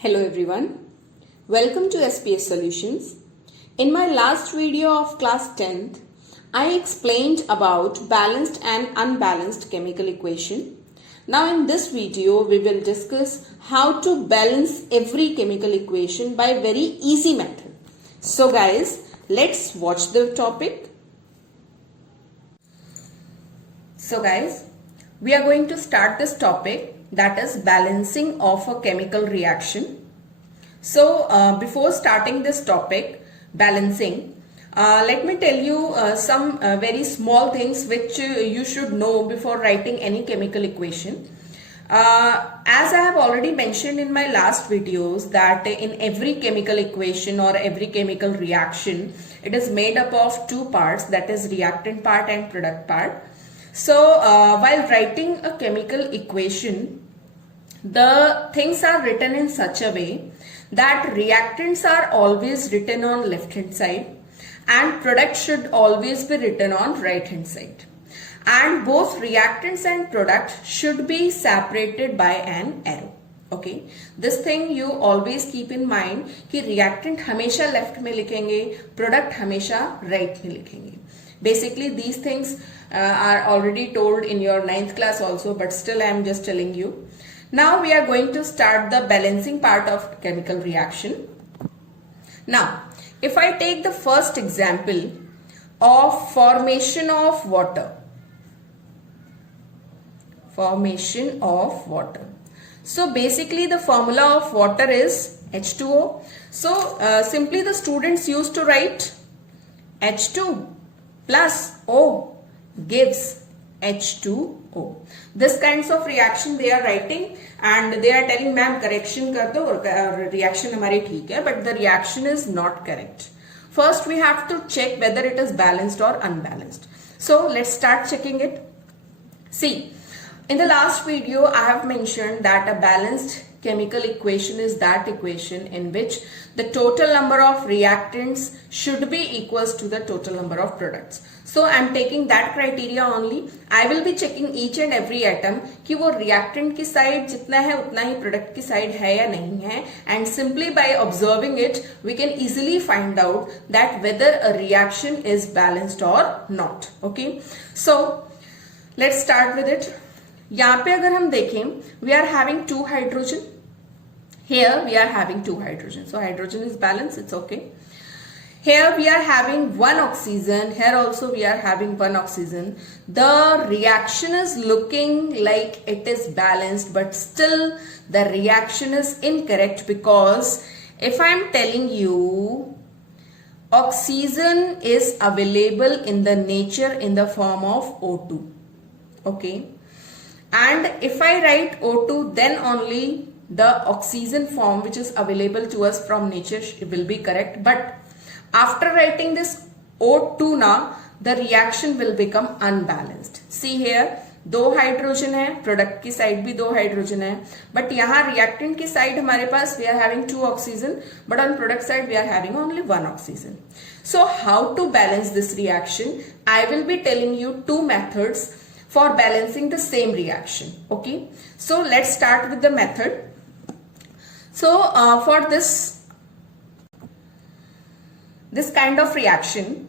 Hello everyone, welcome to SPS Solutions. In my last video of class 10th, I explained about balanced and unbalanced chemical equation. Now in this video, we will discuss how to balance every chemical equation by very easy method. So guys, let's watch the topic. So guys, we are going to start this topic, that is balancing of a chemical reaction. So before starting this topic, balancing, let me tell you some very small things which you should know before writing any chemical equation. As I have already mentioned in my last videos that in every chemical equation or every chemical reaction, it is made up of two parts, that is reactant part and product part. So while writing a chemical equation, the things are written in such a way that reactants are always written on left hand side and product should always be written on right hand side. And both reactants and product should be separated by an arrow. Okay, this thing you always keep in mind कि reactant हमेशा left में लिखेंगे, product हमेशा right में लिखेंगे. Basically these things are already told in your 9th class also, but still I am just telling you. Now we are going to start the balancing part of chemical reaction. Now, if I take the first example of formation of water. Formation of water. So basically the formula of water is H2O. So simply the students used to write H2 plus O gives H2O. This kinds of reaction they are writing and they are telling ma'am correction कर दो और reaction हमारी ठीक है, but the reaction is not correct. First we have to check whether it is balanced or unbalanced. So let's start checking it. See, in the last video I have mentioned that a balanced chemical equation is that equation in which the total number of reactants should be equals to the total number of products. So I am taking that criteria only. I will be checking each and every atom कि वो reactant की side जितना है उतना ही product की side है या नहीं है, and simply by observing it we can easily find out that whether a reaction is balanced or not. Okay, so let's start with it. यहाँ पे अगर हम देखें, we are having two hydrogen. Here we are having two hydrogen. So hydrogen is balanced, it's okay. Here we are having one oxygen. Here also we are having one oxygen. The reaction is looking like it is balanced, but still the reaction is incorrect because if I am telling you oxygen is available in the nature in the form of O2. Okay. And if I write O2, then only the oxygen form which is available to us from nature will be correct. But after writing this O2 now, the reaction will become unbalanced. See here, दो hydrogen है, product की side भी दो hydrogen है, but यहाँ reactant की side हमारे पास we are having two oxygen, but on product side we are having only one oxygen. So how to balance this reaction? I will be telling you two methods for balancing the same reaction. Okay, so let's start with the method. So for this kind of reaction,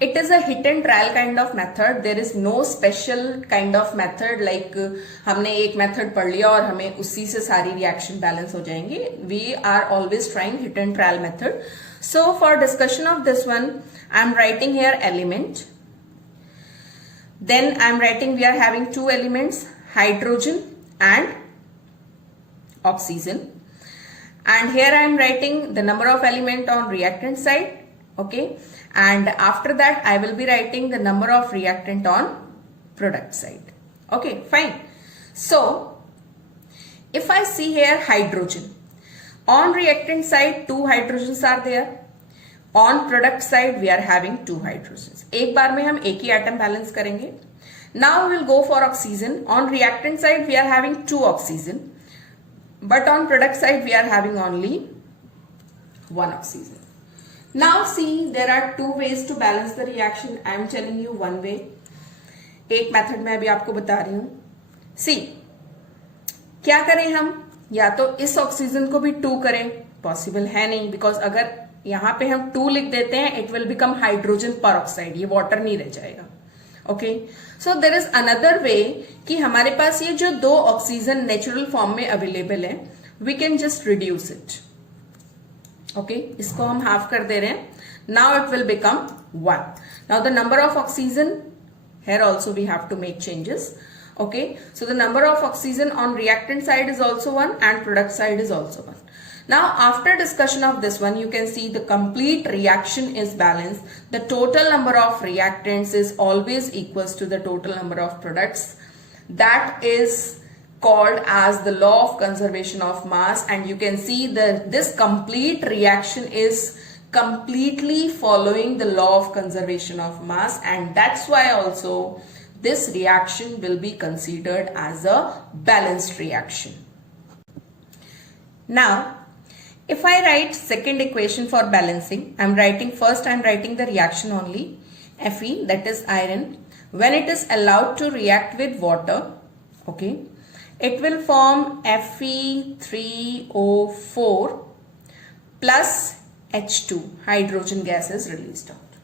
it is a hit and trial kind of method. There is no special kind of method like हमने एक method पढ़ लिया और हमें उसी से सारी reaction balance हो जाएंगी. We are always trying hit and trial method. So for discussion of this one, I am writing here element. Then I am writing we are having two elements, hydrogen and oxygen. And here I am writing the number of element on reactant side. Okay. And after that I will be writing the number of reactant on product side. Okay, fine. So if I see here hydrogen, on reactant side two hydrogens are there. On product side we are having two hydrogens. एक बार में हम एक ही atom balance करेंगे. Now we will go for oxygen. On reactant side we are having two oxygen, but on product side we are having only one oxygen. Now see, there are two ways to balance the reaction. I am telling you one way. एक method मैं अभी आपको बता रही हूँ. See, क्या करें हम? या तो इस ऑक्सीजन को भी 2 करें, पॉसिबल है नहीं, बिकॉज अगर यहां पे हम 2 लिख देते हैं it will become hydrogen peroxide, ये वाटर नहीं रह जाएगा. Okay, so there is another way कि हमारे पास ये जो 2 ऑक्सीजन नेचुरल फॉर्म में अवेलेबल है, we can just reduce it. Okay, इसको हम हाफ कर दे रहे हैं. Now it will become 1. Now the number of oxygen, here also we have to make changes. Okay, so the number of oxygen on reactant side is also 1 and product side is also 1. Now after discussion of this one, you can see the complete reaction is balanced. The total number of reactants is always equals to the total number of products. That is called as the law of conservation of mass, and you can see that this complete reaction is completely following the law of conservation of mass, and that's why also this reaction will be considered as a balanced reaction. Now if I write second equation for balancing, I'm writing the reaction only. Fe, that is iron, when it is allowed to react with water, okay, it will form Fe3O4 plus H2, hydrogen gas is released out.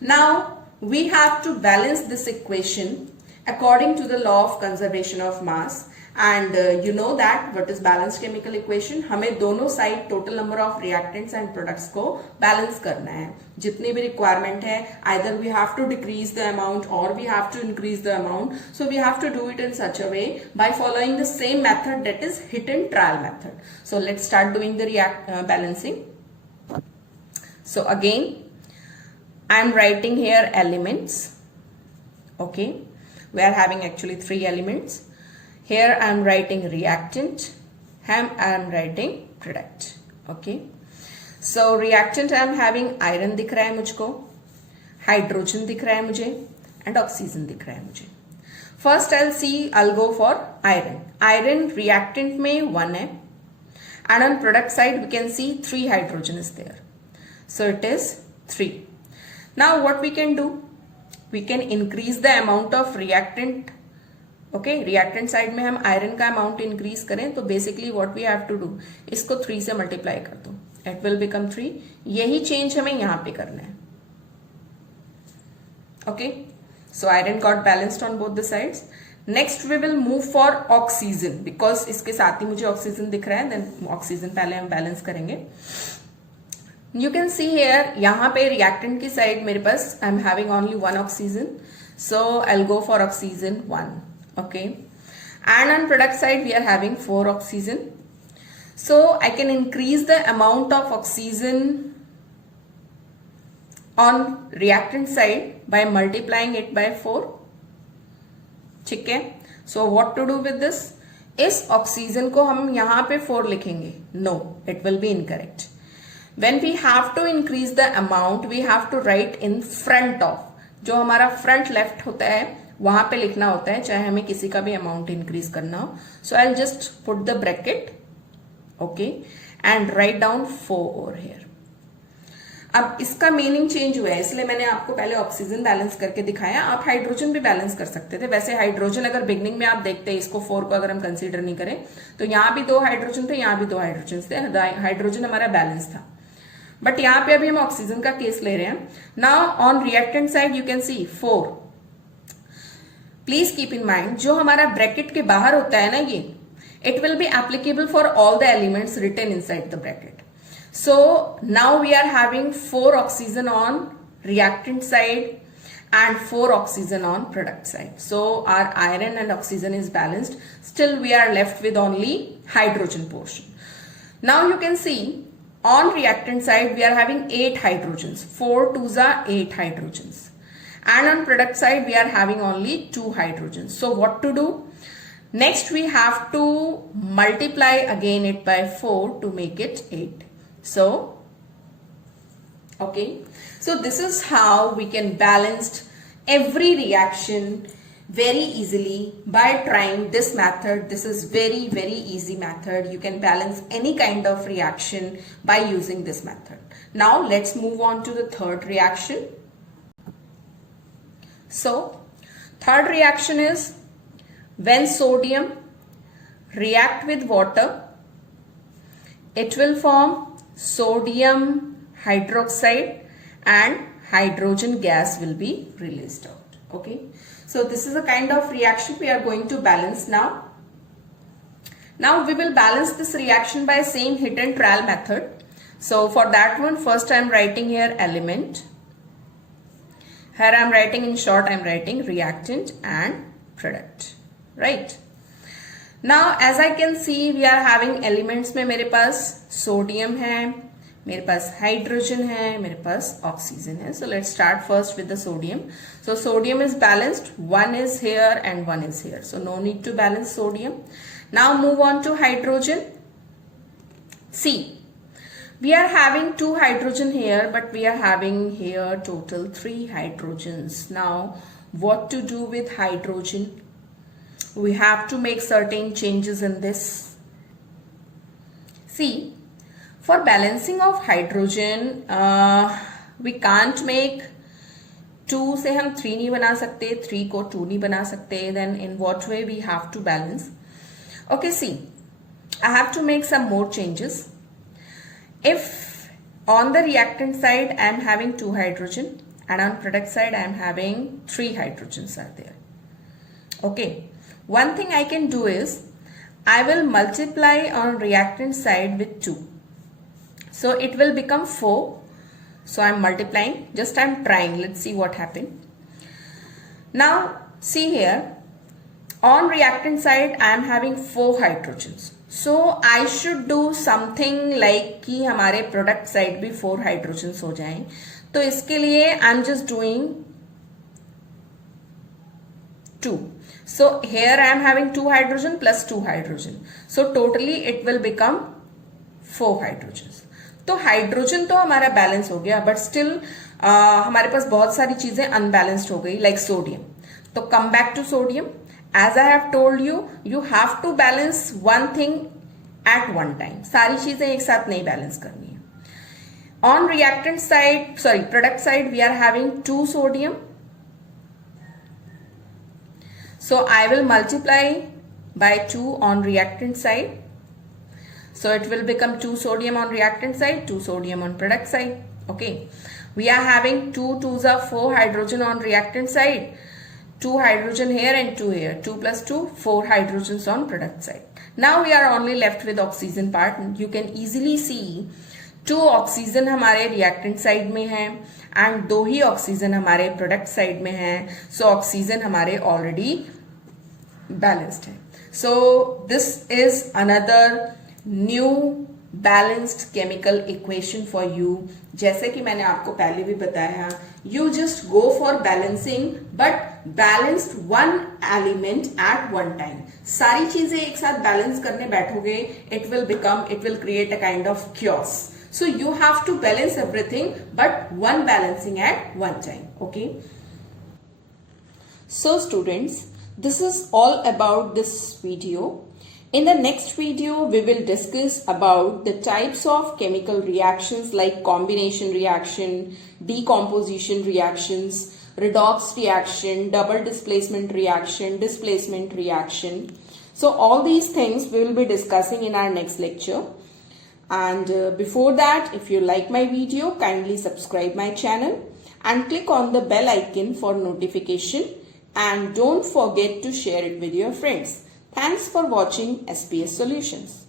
Now we have to balance this equation according to the law of conservation of mass, and you know that what is balanced chemical equation. हमें दोनों side total number of reactants and products को balance करना है. जितनी भी requirement है, either we have to decrease the amount or we have to increase the amount. So we have to do it in such a way by following the same method, that is hit and trial method. So let's start doing the balancing. So again, I am writing here elements. Okay, we are having actually 3 elements. Here I am writing reactant. Here I am writing product. Okay, so reactant I am having iron दिख रहा है मुझको, hydrogen दिख रहा है मुझे, and oxygen दिख रहा है मुझे. First I'll go for iron. Iron reactant में 1 है, and on product side we can see 3 hydrogen is there. So it is 3. Now what we can do? We can increase the amount of reactant. Okay, reactant side में हम iron का amount increase करें तो basically what we have to do, इसको 3 से multiply कर दो, it will become 3. यही change हमें यहाँ पे करना है. Okay, so iron got balanced on both the sides. Next we will move for oxygen, because इसके साथ ही मुझे oxygen दिख रहा है, then oxygen पहले हम balance करेंगे. You can see here, यहाँ पे reactant की side मेरे पास I'm having only 1 oxygen, so I'll go for oxygen 1. Okay, and on product side we are having 4 oxygen, so I can increase the amount of oxygen on reactant side by multiplying it by 4. ठीक है, so what to do with this? इस oxygen को हम यहाँ पे 4 लिखेंगे? No, it will be incorrect. When we have to increase the amount, we have to write in front of, जो हमारा front left होता है वहां पे लिखना होता है, चाहे हमें किसी का भी अमाउंट इंक्रीज करना हो. So I will just put the bracket, okay, and write down 4 over here. अब इसका मीनिंग चेंज हुआ है, इसलिए मैंने आपको पहले ऑक्सीजन बैलेंस करके दिखाया. आप हाइड्रोजन भी बैलेंस कर सकते थे. वैसे हाइड्रोजन अगर बिगनिंग में आप देखते हैं, इसको 4 को अगर हम कंसीडर नहीं करें तो यहाँ भी 2 हाइड्रोजन थे, यहाँ भी 2 हाइड्रोजन थे, हाइड्रोजन हमारा बैलेंस था. बट यहाँ पे अभी हम ऑक्सीजन का केस ले रहे हैं. Now on reactant side you can see 4. Please keep in mind, जो हमारा ब्रैकेट के बाहर होता है ना, ये it will be applicable for all the elements written inside the bracket. So now we are having 4 oxygen on reactant side and 4 oxygen on product side. So our iron and oxygen is balanced. Still we are left with only hydrogen portion. Now you can see on reactant side we are having 8 hydrogens. 4 2s are 8 hydrogens. And on product side we are having only 2 hydrogens. So what to do? Next we have to multiply again it by 4 to make it 8. So, okay, so this is how we can balance every reaction very easily by trying this method. This is very, very easy method. You can balance any kind of reaction by using this method. Now let's move on to the third reaction. So, third reaction is when sodium react with water it will form sodium hydroxide and hydrogen gas will be released out. Okay. So this is a kind of reaction we are going to balance now. Now we will balance this reaction by same hit and trial method. So for that one, first I am writing here element. Here I am writing in short, I am writing reactant and product. Right. Now as I can see, we are having elements में मेरे पास sodium है, मेरे पास hydrogen है, मेरे पास oxygen है. So let's start first with the sodium. So sodium is balanced. One is here and one is here. So no need to balance sodium. Now move on to hydrogen. See, we are having 2 hydrogen here, but we are having here total 3 hydrogens. Now what to do with hydrogen? We have to make certain changes in this. See, for balancing of hydrogen, we can't make 2 से हम 3 नहीं बना सकते, 3 को 2 नहीं बना सकते. Then in what way we have to balance? Okay, see, I have to make some more changes. If on the reactant side I am having 2 hydrogen and on product side I am having 3 hydrogens are there. Okay, one thing I can do is I will multiply on reactant side with 2. So it will become 4. So I am multiplying, just I am trying. Let's see what happened. Now see here, on reactant side I am having 4 hydrogens. So I should do something like कि हमारे product side भी 4 hydrogens हो जाएं. तो इसके लिए I am just doing 2. So here I am having 2 hydrogen plus 2 hydrogen. So totally it will become 4 hydrogens. तो hydrogen तो हमारा बैलेंस हो गया, बट स्टिल हमारे पास बहुत सारी चीजें अनबैलेंस्ड हो गई, लाइक सोडियम. तो come back to sodium. As I have told you, you have to balance one thing at one time. सारी चीजें एक साथ नहीं बैलेंस करनी है. On reactant side, sorry product side, we are having 2 sodium. So I will multiply by 2 on reactant side. So it will become 2 sodium on reactant side, 2 sodium on product side. Okay. We are having 2 2s are 4 hydrogen on reactant side. 2 hydrogen here and 2 here. 2 plus 2, 4 hydrogens on product side. Now we are only left with oxygen part. You can easily see 2 oxygen हमारे reactant side में है and 2 he oxygen हमारे product side में है. So oxygen हमारे already balanced है. So this is another new balanced chemical equation for you. जैसे कि मैंने आपको पहले भी बताया, you just go for balancing but balanced one element at one time. सारी चीजें एक साथ बैलेंस करने बैठोगे, it will create a kind of chaos. So you have to balance everything but one balancing at one time. Okay. So students, this is all about this video. In the next video, we will discuss about the types of chemical reactions like combination reaction, decomposition reactions, redox reaction, double displacement reaction, displacement reaction. So all these things we will be discussing in our next lecture. And before that, if you like my video, kindly subscribe my channel and click on the bell icon for notification. And don't forget to share it with your friends. Thanks for watching SPS Solutions.